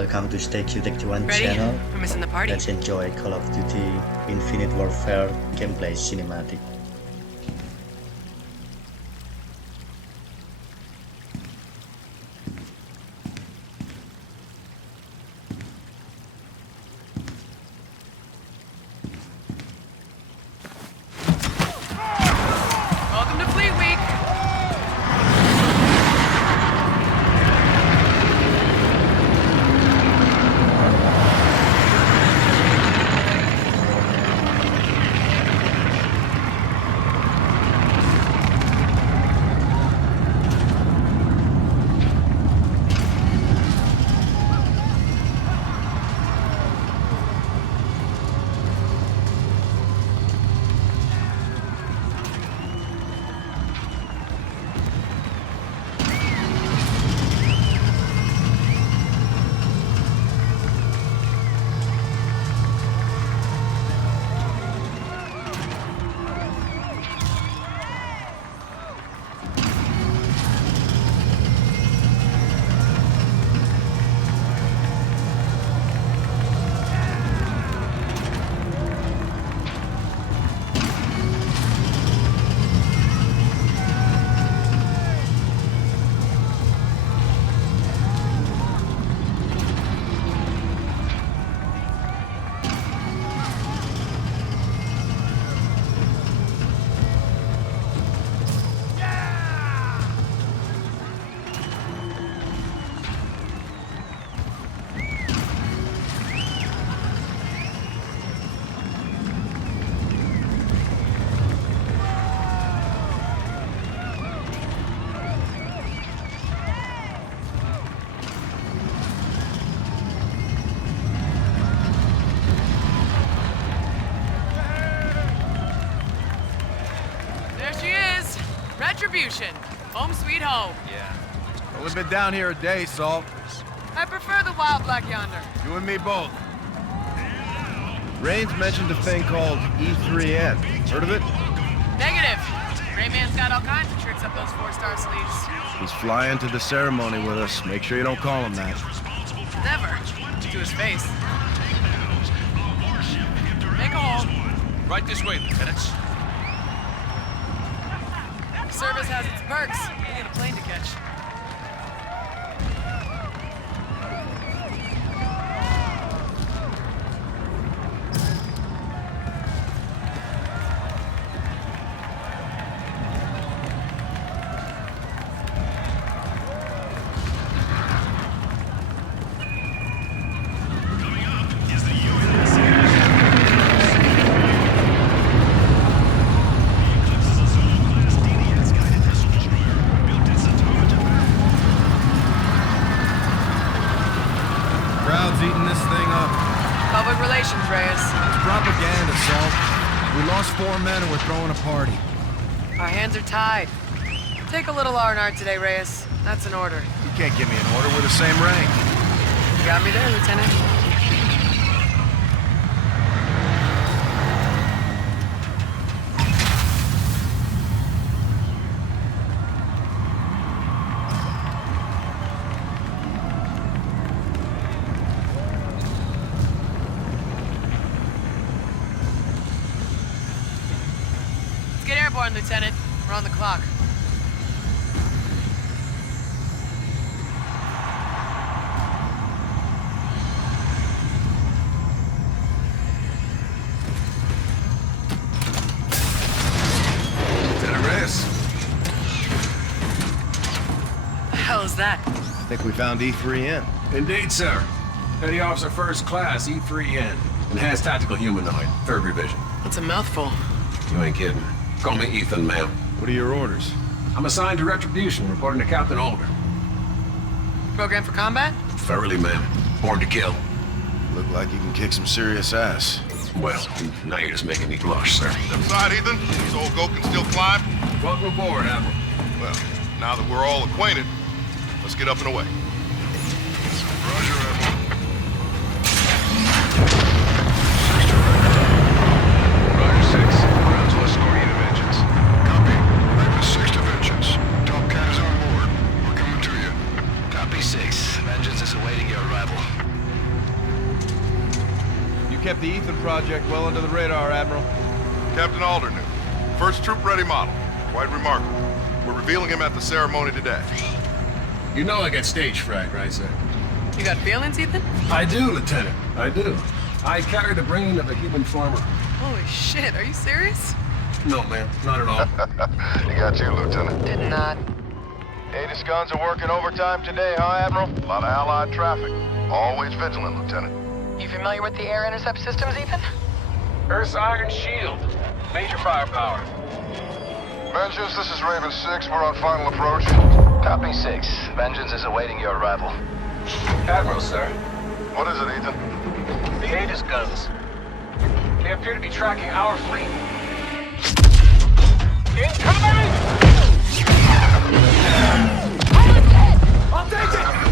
Welcome to Stay Q1 Ready? channel. We're missing the party. Let's enjoy Call of Duty Infinite Warfare gameplay cinematic. Welcome to Fleet Week. There she is. Retribution. Home sweet home. Yeah. Only been down here a day, Salt. I prefer the wild black yonder. You and me both. Raines mentioned a thing called E3N. Heard of it? Negative. Rayman's got all kinds of tricks up those 4-star sleeves. He's flying to the ceremony with us. Make sure you don't call him that. Never. To his face. Make a hole. Right this way, Lieutenants. Service has its perks. We need a plane to catch. Crowd's eating this thing up. Public relations, Reyes. It's propaganda, Salt. We lost 4 men and we're throwing a party. Our hands are tied. Take a little R&R today, Reyes. That's an order. You can't give me an order. We're the same rank. You got me there, Lieutenant. Let's get airborne, Lieutenant. We're on the clock. Lieutenant Reyes. The hell is that? I think we found E3N. Indeed, sir. Petty Officer First Class, E3N. Enhanced Tactical Humanoid, 3rd Revision. It's a mouthful. You ain't kidding. Call me Ethan, ma'am. What are your orders? I'm assigned to Retribution, reporting to Captain Alder. Program for combat? Thoroughly, ma'am. Born to kill. Look like you can kick some serious ass. Well, now you're just making me blush, sir. Step aside, Ethan. This old goat can still climb. Welcome aboard, Apple. Well, now that we're all acquainted, let's get up and away. Roger, Admiral. Roger 6. Grounds will escort you to Vengeance. Copy. Rapid 6 to Vengeance. Top Cat is on board. We're coming to you. Copy 6. Vengeance is awaiting your arrival. kept the Ethan project well under the radar, Admiral. Captain Aldernew, first troop-ready model. Quite remarkable. We're revealing him at the ceremony today. You know I got stage fright, right, sir? You got feelings, Ethan? I do, Lieutenant. I do. I carry the brain of a human farmer. Holy shit, are you serious? No, ma'am, not at all. You got you, Lieutenant. Did not. Aegis guns are working overtime today, huh, Admiral? A lot of Allied traffic. Always vigilant, Lieutenant. You familiar with the air intercept systems, Ethan? Earth's Iron Shield. Major firepower. Vengeance, this is Raven 6. We're on final approach. Copy 6. Vengeance is awaiting your arrival. Admiral, sir. What is it, Ethan? The Aegis guns. They appear to be tracking our fleet. Incoming! Pilot's hit! I'll take it!